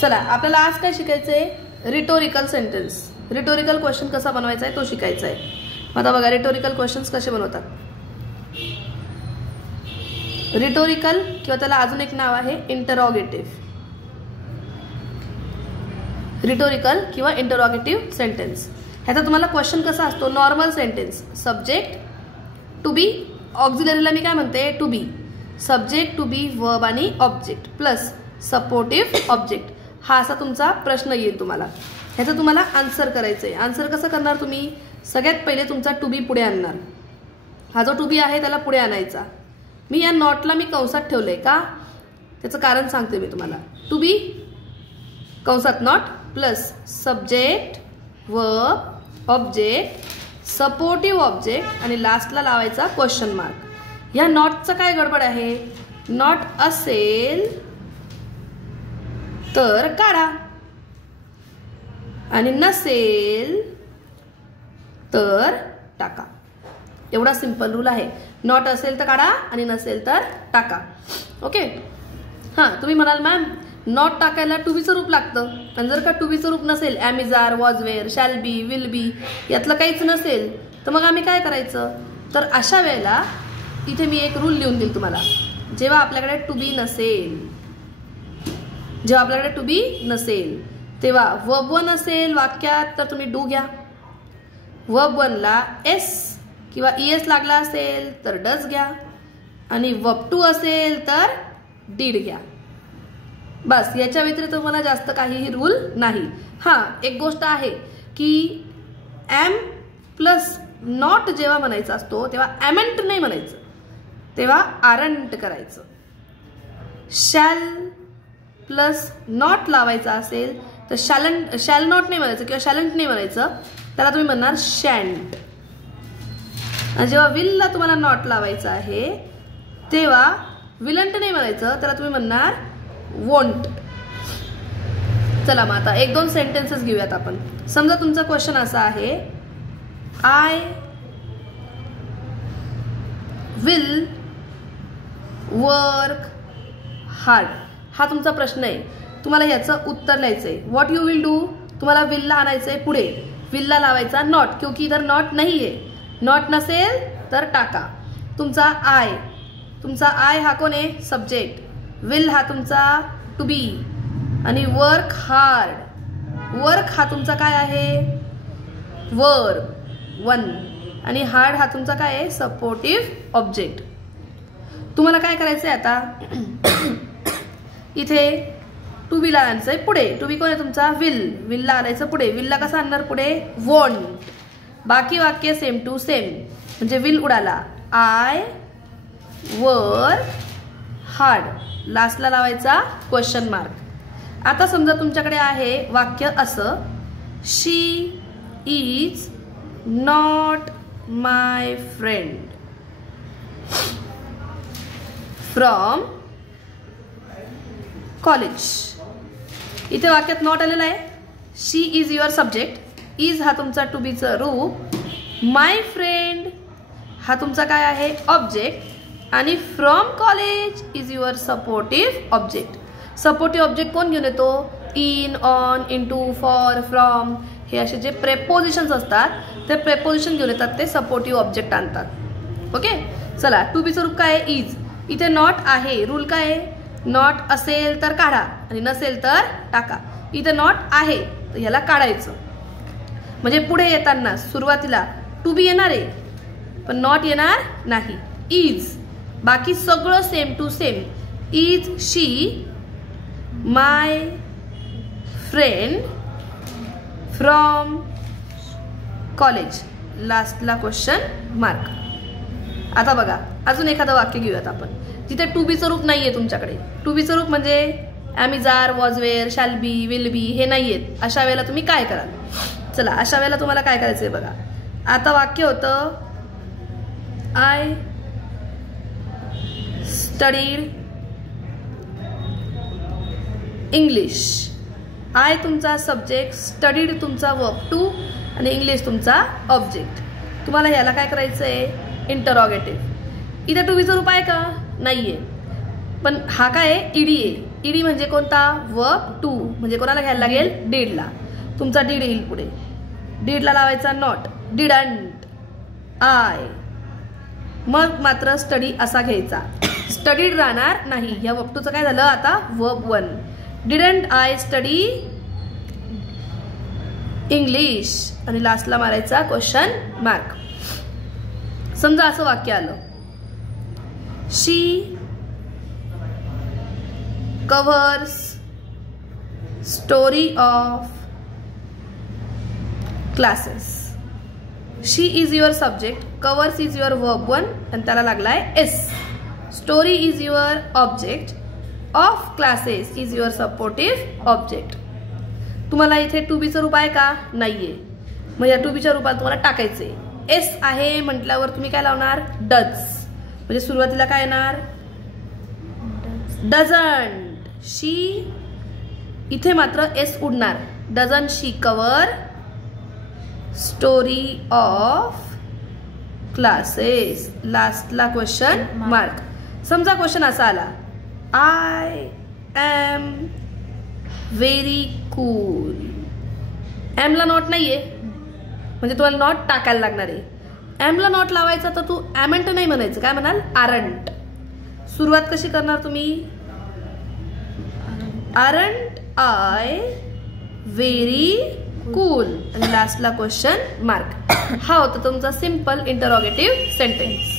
चला आपल्याला आज काय शिकायचंय, रिटोरिकल सेंटेन्स. रिटोरिकल क्वेश्चन कसा बनवायचा आहे तो शिकायचा आहे. आता बघा रिटोरिकल क्वेश्चन्स कसे बनवतात. रिटोरिकल किंवा त्याला अजून एक नाव आहे इंटरॉगेटिव्ह. रिटोरिकल किंवा इंटरॉगेटिव्ह सेंटेन्स. ह्याचा तुम्हाला क्वेश्चन कसा असतो, normal sentence, subject to be, ऑक्झिलरीला मी काय म्हणते to be, subject to be verb आणि ऑब्जेक्ट प्लस सपोर्टिव्ह ऑब्जेक्ट. हा असा तुमचा प्रश्न येईल तुम्हाला. ह्याचं तुम्हाला आन्सर करायचं आहे. आन्सर कसं करणार तुम्ही, सगळ्यात पहिले तुमचा टू बी पुढे आणणार. हा जो टू बी आहे त्याला पुढे आणायचा. मी या नॉटला मी कंसात ठेवलंय का, त्याचं कारण सांगते मी तुम्हाला. टू बी कंसात not plus subject verb object supportive object आणि लास्टला लावायचा क्वेश्चन मार्क. ह्या नॉटचं काय गडबड आहे, नॉट असेल तर काढा आणि नसेल तर टाका. एवढा सिंपल रूल आहे. नॉट असेल तर काढा आणि नसेल तर टाका. ओके. हां, तुम्ही म्हणाल मॅम नॉट टाकायला टू बीचं रूप लागतं, आणि जर का टू बीचं रूप नसेल, am is are, was were, shall be, will be यातलं काहीच नसेल तर मग आम्ही काय करायचं. तर अशा वेळेला इथे मी एक रूल लिहून देईल तुम्हाला. जेव्हा आपल्याकडे टू बी नसेल, जेव्हा आपल्याकडे टू बी नसेल तेव्हा वर्ब वन असेल वाक्यात तर तुम्ही डू घ्या. वर्ब वनला एस किंवा ईएस लागला असेल तर डज घ्या, आणि वर्ब टू असेल तर डीड घ्या. बस, याच्या व्यतिरिक्त तुम्हाला जास्त काहीही रूल नाही. हां, एक गोष्ट आहे की एम प्लस नॉट जेव्हा म्हणायचा असतो तेव्हा ॲमेंट नाही म्हणायचं, तेव्हा आरंट करायचं. शॅल प्लस नॉट लावायचा असेल तर शॅल नॉट नाही म्हणायचं किंवा शॅलंट नाही म्हणायचं, त्याला तुम्ही म्हणणार शँट. आणि जेव्हा विलला तुम्हाला नॉट लावायचं आहे तेव्हा विलंट नाही म्हणायचं, त्याला तुम्ही म्हणणार वोंट. चला मग आता एक दोन सेंटेन्सेस घेऊयात आपण. समजा तुमचा क्वेश्चन असा आहे, आय विल वर्क हार्ड. हा तुमचा प्रश्न आहे. तुम्हाला याचं उत्तर लिहायचं आहे. व्हॉट यू विल डू, तुम्हाला विलला आणायचं आहे पुढे, विलला लावायचा नॉट, क्योंकि इधर नॉट नाही आहे. नॉट नसेल तर टाका. तुमचा आय हा कोण आहे, सब्जेक्ट. विल हा तुमचा टू बी, आणि वर्क हार्ड, वर्क हा तुमचा काय आहे, वर्ब वन, आणि हार्ड हा तुमचा काय आहे, सपोर्टिव्ह ऑब्जेक्ट. तुम्हाला काय करायचं आहे आता, इथे टू बीला आणायचं आहे पुढे. टू बी कोण आहे तुमचा, विलला आणायचं पुढे. विलला कसं आणणार पुढे, वॉन्ट. बाकी वाक्य सेम टू सेम, म्हणजे विल उडाला, आय वर्क हार्ड, लास्टला लावायचा क्वेश्चन मार्क. आता समजा तुमच्याकडे आहे वाक्य असं, she is not my friend from college. इथे वाक्यात नॉट आलेला आहे. She is your subject, is हा तुमचा टू बीचं रूप, माय फ्रेंड हा तुमचा काय आहे, ऑब्जेक्ट, आणि from college is your supportive object. Supportive object कोण घेऊन येतो, in, on, into, for, from, हे असे जे प्रेपोजिशन्स असतात ते प्रेपोजिशन घेऊन येतात, ते सपोर्टिव्ह ऑब्जेक्ट आणतात. ओके. चला, टू बीचं रूप काय आहे, इज. इथे नॉट आहे, रूल काय आहे, नॉट असेल तर काढा आणि नसेल तर टाका. इथे नॉट आहे तर ह्याला काढायचं, म्हणजे पुढे येताना सुरुवातीला टू बी येणार आहे पण नॉट येणार नाही. इज, बाकी सगळं same to same. Is she my friend from college, लास्टला क्वेश्चन मार्क. आता बघा अजून एखादं वाक्य घेऊयात आपण, तिथे टू बीचं रूप नाही आहे तुमच्याकडे. टू बीचं रूप म्हणजे am is are, was were, shall be, will be हे नाही आहेत. अशा वेळेला तुम्ही काय कराल, चला अशा वेळेला तुम्हाला काय करायचं आहे बघा. आता वाक्य होतं, आय स्टडीड इंग्लिश. आय तुमचा सब्जेक्ट, स्टडीड तुमचा वर्ब टू, आणि इंग्लिश तुमचा ऑब्जेक्ट. तुम्हाला ह्याला काय करायचं आहे, इंटरॉगेटिव्ह. इथे टू बीचं रूप आहे का, नाही आहे, पण हा काय आहे, ईडी आहे. ईडी म्हणजे कोणता वर्ब टू म्हणजे कोणाला घ्यायला लागेल डीडला. तुमचा डीड येईल पुढे. डीडला लावायचा नॉट डिडंट आय. मग मात्र स्टडी असा घ्यायचा. स्टडीड राहणार नाही. या वर्ब टूचं काय झालं आता verb one. Didn't I study English आणि लास्टला मारायचा क्वेश्चन मार्क. समजा असं वाक्य आलं she covers story of classes. She is your subject, covers is your verb one आणि त्याला लागलाय S. Story is your object, of classes is your supportive object. तुम्हाला इथे टू बीचं रूप आहे का नाहीये. मग या टू बीच्या रूपात तुम्हाला टाकायचे. एस आहे म्हटल्यावर तुम्ही काय लावणार डज. म्हणजे सुरुवातीला काय येणार डझंट. शी इथे मात्र एस उडणार. Doesn't she cover story of classes. लास्टला क्वेश्चन मार्क. समजा क्वेश्चन असा आला आय एम व्हेरी कूल. एमला नॉट नाहीये म्हणजे तुम्हाला नॉट टाकायला लागणार आहे. एमला नॉट लावायचा तर तू ॲमंट नाही म्हणायचं. काय म्हणाल आरंट. सुरुवात कशी करणार तुम्ही आरंट आय व्हेरी कूल आणि लास्टला क्वेश्चन मार्क. हा होता तुमचा सिंपल इंटरॉगेटिव्ह सेंटेन्स.